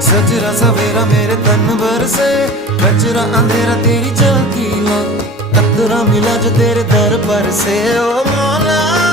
सजरा सवेरा मेरे तन बरसे, कचरा अंधेरा तेरी झांकी ला, अतरा मिला जो तेरे दर पर से। ओ मौला